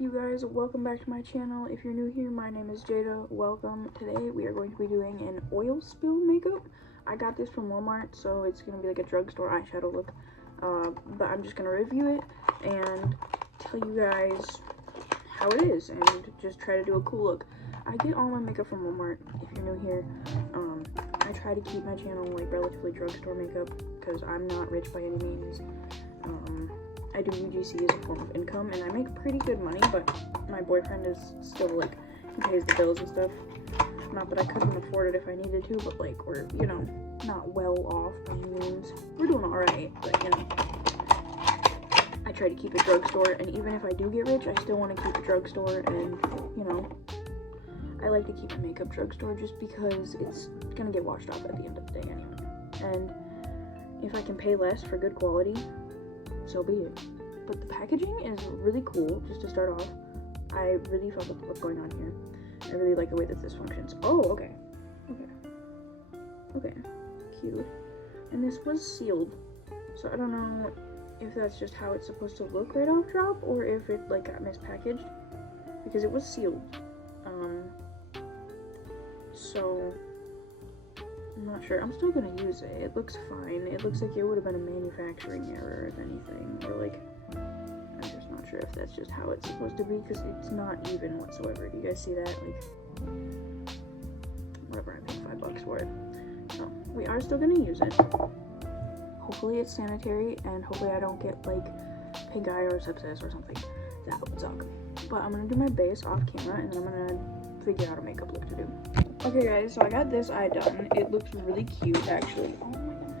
up, you guys? Welcome back to my channel. If you're new here, my name is Jaida. Welcome. Today we are going to be doing an oil spill makeup. I got this from Walmart, so it's going to be like a drugstore eyeshadow look. But I'm just going to review it and tell you guys how it is and just try to do a cool look. I get all my makeup from Walmart, if you're new here. I try to keep my channel like relatively drugstore makeup because I'm not rich by any means. I do UGC as a form of income, and I make pretty good money, but my boyfriend is still, like, he pays the bills and stuff. Not that I couldn't afford it if I needed to, but, like, we're, you know, not well off by any means. We're doing alright, but, you know, I try to keep it drugstore, and even if I do get rich, I still want to keep it drugstore, and, you know, I like to keep my makeup drugstore just because it's gonna get washed off at the end of the day anyway. And if I can pay less for good quality, so be it. But the packaging is really cool, just to start off. I really fuck with what's going on here. I really like the way that this functions. Oh, okay. Okay, cute. And this was sealed, so I don't know if that's just how it's supposed to look right off drop, or if it, like, got mispackaged, because it was sealed. So I'm not sure. I'm still gonna use it. It looks fine. It looks like it would have been a manufacturing error, if anything. Or, like, I'm just not sure if that's just how it's supposed to be, because it's not even whatsoever. Do you guys see that? Like, whatever, I paid $5 for it. So, we are still gonna use it. Hopefully it's sanitary, and hopefully I don't get, like, pink eye or sepsis or something. That would suck. But I'm gonna do my base off camera, and then I'm gonna figure out a makeup look to do. Okay guys, so I got this eye done. It looks really cute, actually. Oh my goodness.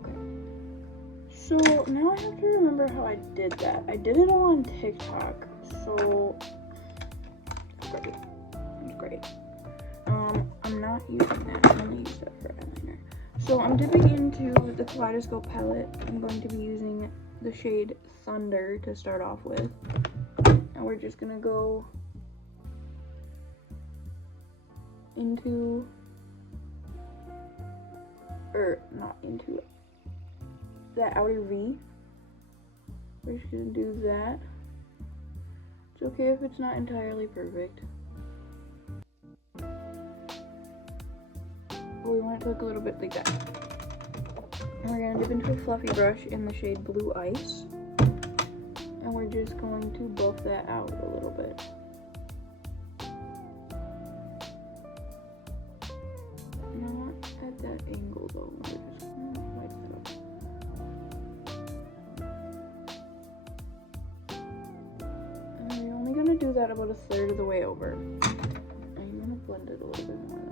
Okay. So now I have to remember how I did that. I did it all on TikTok, so it's great. I'm not using that. I'm gonna use that for eyeliner. So I'm dipping into the Kaleidoscope palette. I'm going to be using the shade Thunder to start off with. And we're just gonna go into, or not into, that outer V. We're just gonna do that. It's okay if it's not entirely perfect. But we want it to look a little bit like that. And we're gonna dip into a fluffy brush in the shade Blue Ice. And we're just going to buff that out a little bit. Not at that angle though, we're just gonna wipe that up. And we're only gonna do that about a third of the way over. I'm gonna blend it a little bit more though.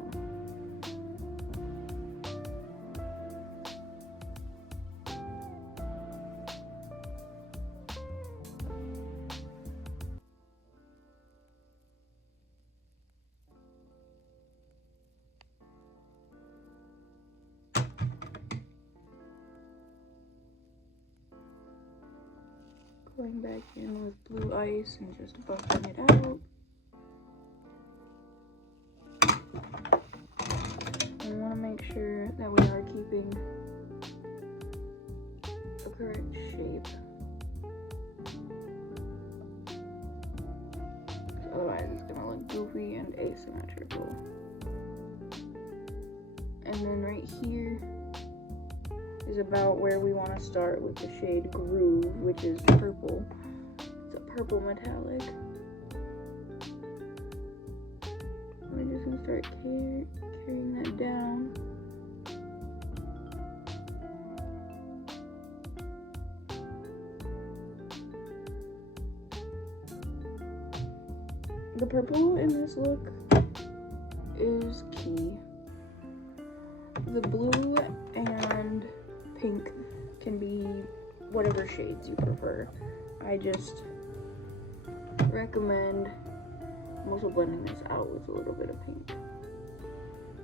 Going back in with Blue Ice and just buffing it out. We want to make sure that we are keeping the correct shape. Otherwise it's going to look goofy and asymmetrical. And then right here is about where we want to start with the shade Groove, which is purple. It's a purple metallic. We're just going to start carrying that down. The purple in this look is key. The blue and pink can be whatever shades you prefer. I just recommend, I'm also blending this out with a little bit of pink,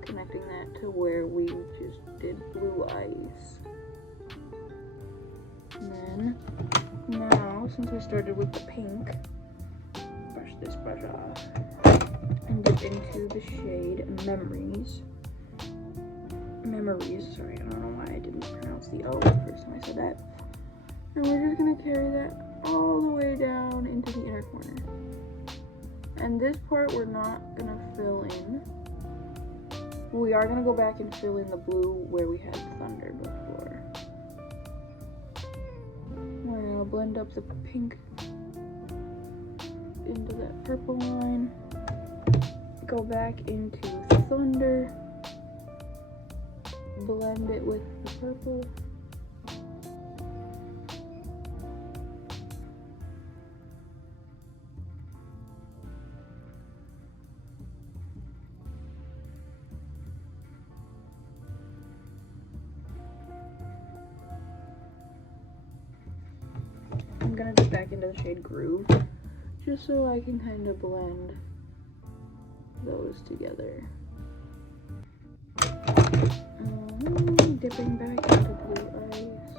connecting that to where we just did Blue Ice. And then now, since I started with the pink, brush this brush off and dip into the shade Memories. Sorry, I don't know why I didn't pronounce the O the first time I said that. And we're just gonna carry that all the way down into the inner corner. And this part we're not gonna fill in. We are gonna go back and fill in the blue where we had thunder before. We're gonna blend up the pink into that purple line. Go back into thunder. Blend it with the purple. I'm gonna dip back into the shade Groove, just so I can kind of blend those together. Dipping back into blue eyes.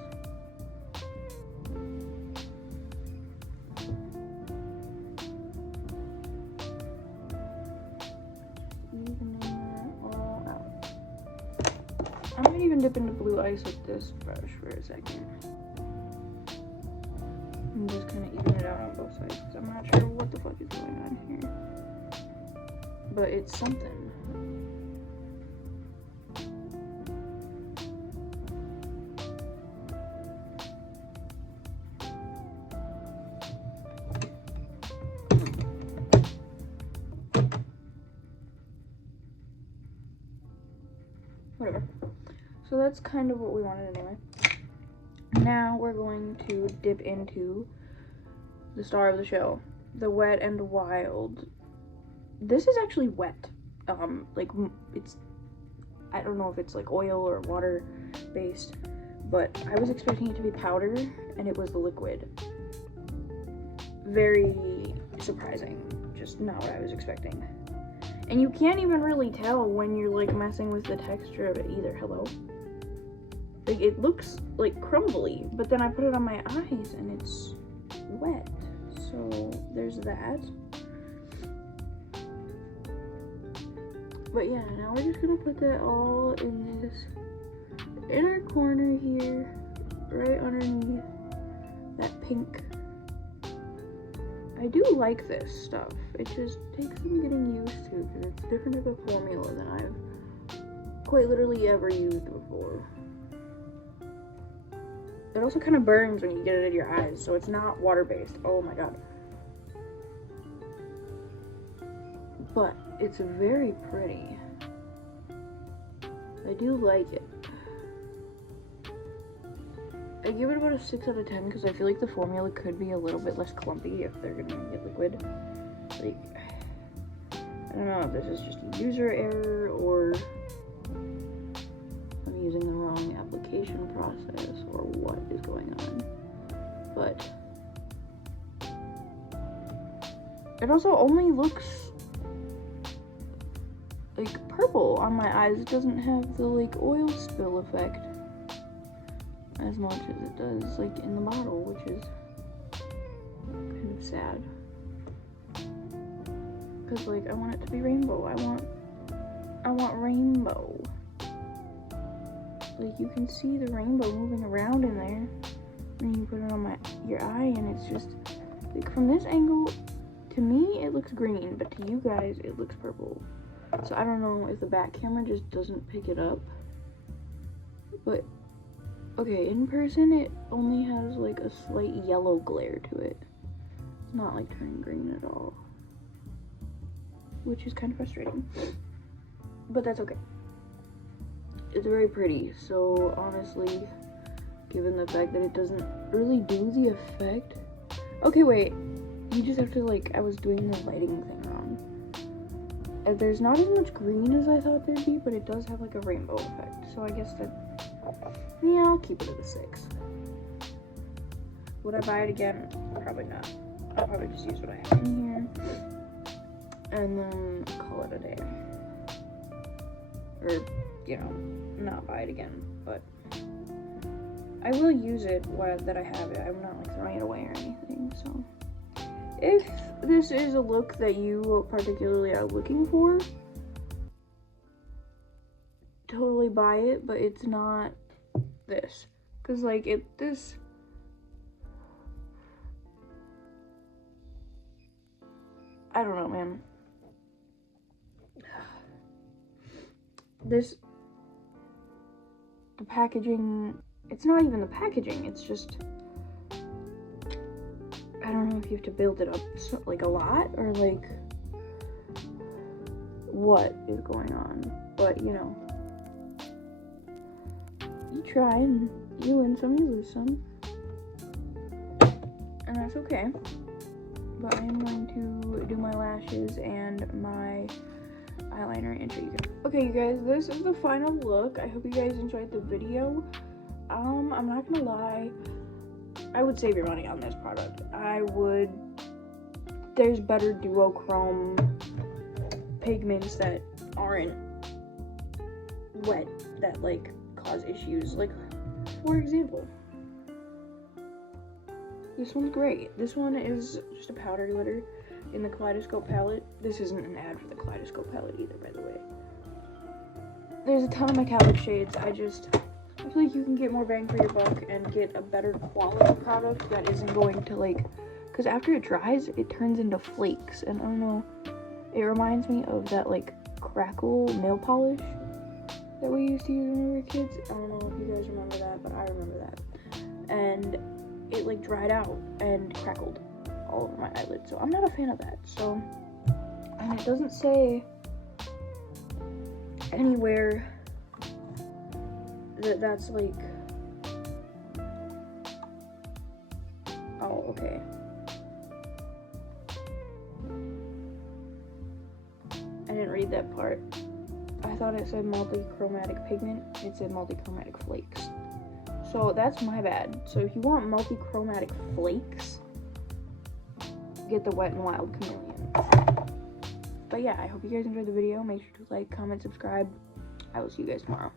Evening that all out. I might even dip into blue eyes with this brush for a second. And just kind of even it out on both sides, because I'm not sure what the fuck is going on here. But it's something. Whatever. So that's kind of what we wanted anyway. Now we're going to dip into the star of the show, the Wet and Wild. This is actually wet. Like it's, I don't know if it's like oil or water based, but I was expecting it to be powder and it was the liquid. Very surprising. Just not what I was expecting. And you can't even really tell when you're like messing with the texture of it either. Hello? Like it looks like crumbly, but then I put it on my eyes and it's wet. So there's that. But yeah, now we're just gonna put that all in this inner corner here, right underneath that pink. I do like this stuff. It just takes some getting used to because it's different of a formula than I've quite literally ever used before. It also kind of burns when you get it in your eyes, so it's not water-based. Oh my god. But it's very pretty. I do like it. I give it about a 6 out of 10 because I feel like the formula could be a little bit less clumpy if they're gonna get liquid. Like, I don't know if this is just a user error or I'm using the wrong application process or what is going on. But it also only looks like purple on my eyes. It doesn't have the like oil spill effect as much as it does like in the bottle, which is kind of sad. Cause like I want it to be rainbow. I want rainbow. Like you can see the rainbow moving around in there when you put it on your eye, and it's just like from this angle, to me it looks green, but to you guys it looks purple. So I don't know if the back camera just doesn't pick it up, but okay, in person it only has like a slight yellow glare to it. It's not like turning green at all, which is kind of frustrating, but that's okay. It's very pretty, so honestly, given the fact that it doesn't really do the effect. Okay, wait, you just have to like, I was doing the lighting thing wrong. There's not as much green as I thought there'd be, but it does have like a rainbow effect, so I guess that, yeah, I'll keep it at a 6. Would I buy it again? Probably not. I'll probably just use what I have in here and then call it a day. Or, you know, not buy it again, but I will use it while that I have it. I'm not like throwing it away or anything, so if this is a look that you particularly are looking for, totally buy it, but it's not this, because like this I don't know, man. The packaging, it's not even the packaging, it's just, I don't know if you have to build it up, like, a lot, or, like, what is going on, but, you know, you try, and you win some, you lose some, and that's okay. But I am going to do my lashes and my eyeliner and show you guys. Okay, you guys, this is the final look. I hope you guys enjoyed the video. I'm not gonna lie, I would save your money on this product. There's better duochrome pigments that aren't wet, that, like, cause issues. Like, for example, this one's great. This one is just a powder glitter in the Kaleidoscope palette. This isn't an ad for the Kaleidoscope palette either, by the way. There's a ton of metallic shades. I feel like you can get more bang for your buck and get a better quality product that isn't going to, like, because after it dries, it turns into flakes, and I don't know, it reminds me of that, like, crackle nail polish that we used to use when we were kids. I don't know if you guys remember that, but I remember that. And it, like, dried out and crackled all over my eyelid, so I'm not a fan of that. So, and it doesn't say anywhere that that's, like, oh, okay. I didn't read that part. I thought it said multi-chromatic pigment. It said multi-chromatic flakes. So that's my bad. So if you want multi-chromatic flakes, get the Wet n Wild Chameleon. But yeah, I hope you guys enjoyed the video. Make sure to like, comment, subscribe. I will see you guys tomorrow.